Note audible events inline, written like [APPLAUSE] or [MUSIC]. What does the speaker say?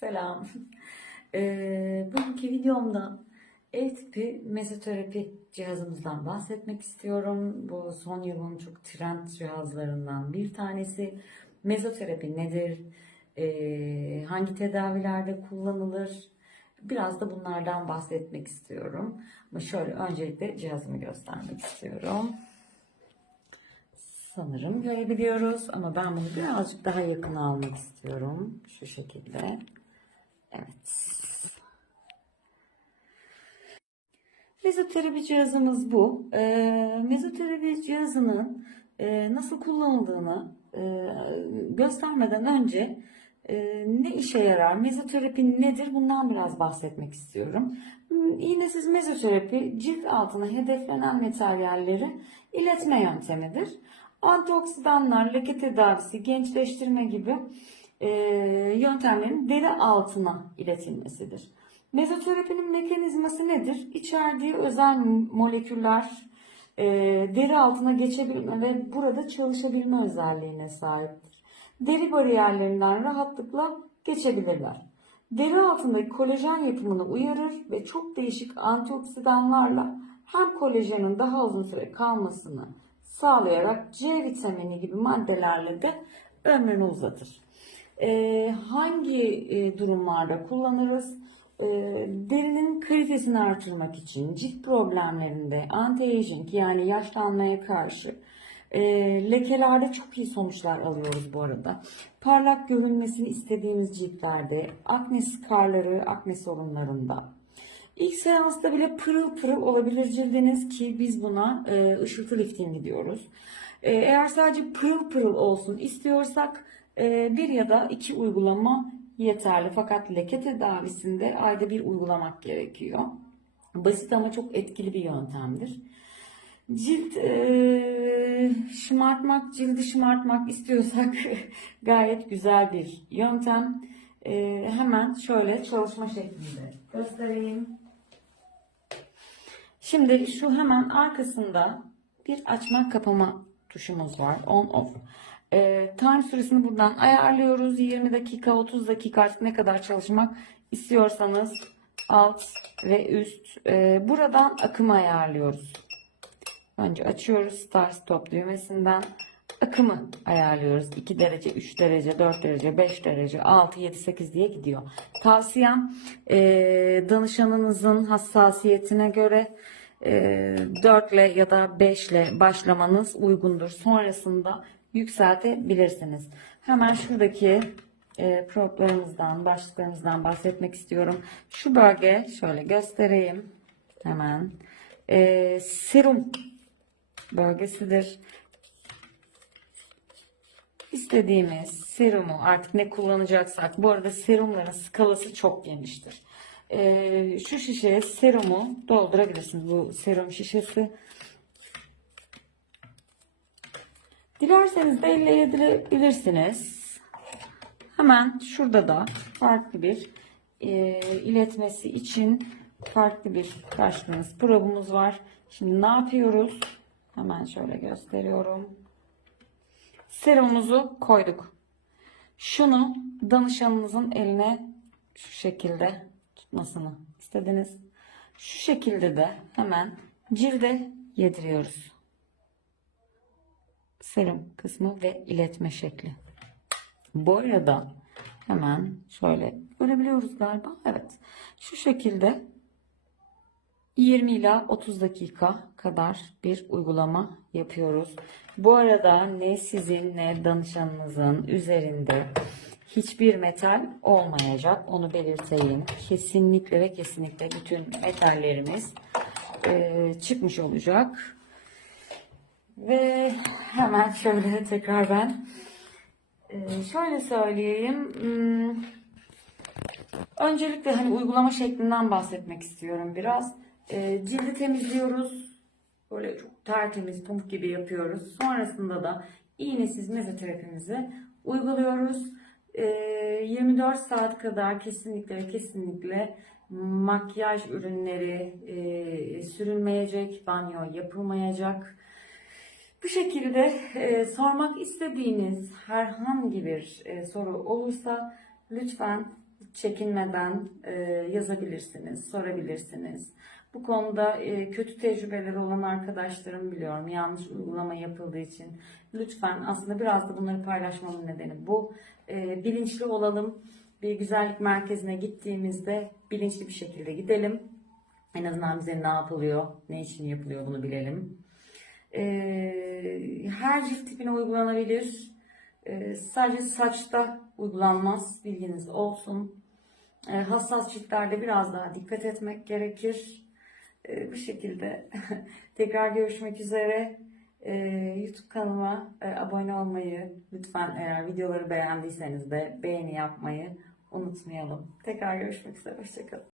Selam. Ee, bugünkü videomda ev tipi mezoterapi cihazımızdan bahsetmek istiyorum. Bu son yılın çok trend cihazlarından bir tanesi. Mezoterapi nedir? Ee, hangi tedavilerde kullanılır? Biraz da bunlardan bahsetmek istiyorum. Ama şöyle öncelikle cihazımı göstermek istiyorum. Sanırım görebiliyoruz ama ben bunu birazcık daha yakına almak istiyorum. Şu şekilde. Evet. Mezoterapi cihazımız bu. Ee, mezoterapi cihazının e, nasıl kullanıldığını e, göstermeden önce e, ne işe yarar, mezoterapi nedir bundan biraz bahsetmek istiyorum. Hmm, İğnesiz mezoterapi cilt altına hedeflenen materyalleri iletme yöntemidir. Antioksidanlar, leke tedavisi, gençleştirme gibi e, yöntemlerin deri altına iletilmesidir. Mezoterapinin mekanizması nedir? İçerdiği özel moleküller e, deri altına geçebilme ve burada çalışabilme özelliğine sahiptir. Deri bariyerlerinden rahatlıkla geçebilirler. Deri altındaki kolajen yapımını uyarır ve çok değişik antioksidanlarla hem kolajenin daha uzun süre kalmasını sağlayarak C vitamini gibi maddelerle de ömrünü uzatır. Ee, hangi e, durumlarda kullanırız? Ee, derinin kalitesini artırmak için, cilt problemlerinde, anti-aging yani yaşlanmaya karşı, e, lekelerde çok iyi sonuçlar alıyoruz bu arada. Parlak görünmesini istediğimiz ciltlerde, akne skarları, akne sorunlarında, İlk seansta bile pırıl pırıl olabilir cildiniz ki biz buna e, ışıltı liftingi diyoruz. E, eğer sadece pırıl pırıl olsun istiyorsak e, bir ya da iki uygulama yeterli. Fakat leke tedavisinde ayda bir uygulamak gerekiyor. Basit ama çok etkili bir yöntemdir. Cilt e, şımartmak, cildi şımartmak istiyorsak [LAUGHS] gayet güzel bir yöntem. E, hemen şöyle çalışma şeklinde göstereyim. Şimdi şu hemen arkasında bir açma kapama tuşumuz var. On off. E, time süresini buradan ayarlıyoruz. 20 dakika 30 dakika artık ne kadar çalışmak istiyorsanız alt ve üst. E, buradan akımı ayarlıyoruz. Önce açıyoruz start stop düğmesinden akımı ayarlıyoruz. 2 derece, 3 derece, 4 derece, 5 derece, 6, 7, 8 diye gidiyor. Tavsiyem e, danışanınızın hassasiyetine göre e, 4 ile ya da 5 ile başlamanız uygundur. Sonrasında yükseltebilirsiniz. Hemen şuradaki e, proplarımızdan, başlıklarımızdan bahsetmek istiyorum. Şu bölge şöyle göstereyim. Hemen. E, serum bölgesidir. İstediğimiz serumu artık ne kullanacaksak. Bu arada serumların skalası çok geniştir. Ee, şu şişeye serumu doldurabilirsiniz. Bu serum şişesi. Dilerseniz de elle. Hemen şurada da farklı bir e, iletmesi için farklı bir karşılığınız probumuz var. Şimdi ne yapıyoruz? Hemen şöyle gösteriyorum. Serumumuzu koyduk. Şunu danışanınızın eline şu şekilde tutmasını istediniz. Şu şekilde de hemen cilde yediriyoruz. Serum kısmı ve iletme şekli. Bu arada hemen şöyle görebiliyoruz galiba. Evet. Şu şekilde 20 ila 30 dakika kadar bir uygulama yapıyoruz. Bu arada ne sizin ne danışanınızın üzerinde hiçbir metal olmayacak. Onu belirteyim. Kesinlikle ve kesinlikle bütün metallerimiz çıkmış olacak. Ve hemen şöyle tekrar ben e, şöyle söyleyeyim. Hmm, Öncelikle hani uygulama şeklinden bahsetmek istiyorum biraz. E, cildi temizliyoruz. Böyle çok tertemiz pamuk gibi yapıyoruz. Sonrasında da iğnesiz mezoterapimizi uyguluyoruz. E, 24 saat kadar kesinlikle kesinlikle makyaj ürünleri e, sürülmeyecek, banyo yapılmayacak. Şekilde e, sormak istediğiniz herhangi bir e, soru olursa lütfen çekinmeden e, yazabilirsiniz, sorabilirsiniz. Bu konuda e, kötü tecrübeleri olan arkadaşlarım biliyorum. Yanlış uygulama yapıldığı için. Lütfen aslında biraz da bunları paylaşmamın nedeni bu. E, bilinçli olalım. Bir güzellik merkezine gittiğimizde bilinçli bir şekilde gidelim. En azından bize ne yapılıyor, ne için yapılıyor bunu bilelim. Ee, her cilt tipine uygulanabilir. Ee, sadece saçta uygulanmaz. Bilginiz olsun. Ee, hassas ciltlerde biraz daha dikkat etmek gerekir. Bu şekilde [LAUGHS] tekrar görüşmek üzere. YouTube kanalıma e, abone olmayı lütfen eğer videoları beğendiyseniz de beğeni yapmayı unutmayalım. Tekrar görüşmek üzere. Hoşçakalın.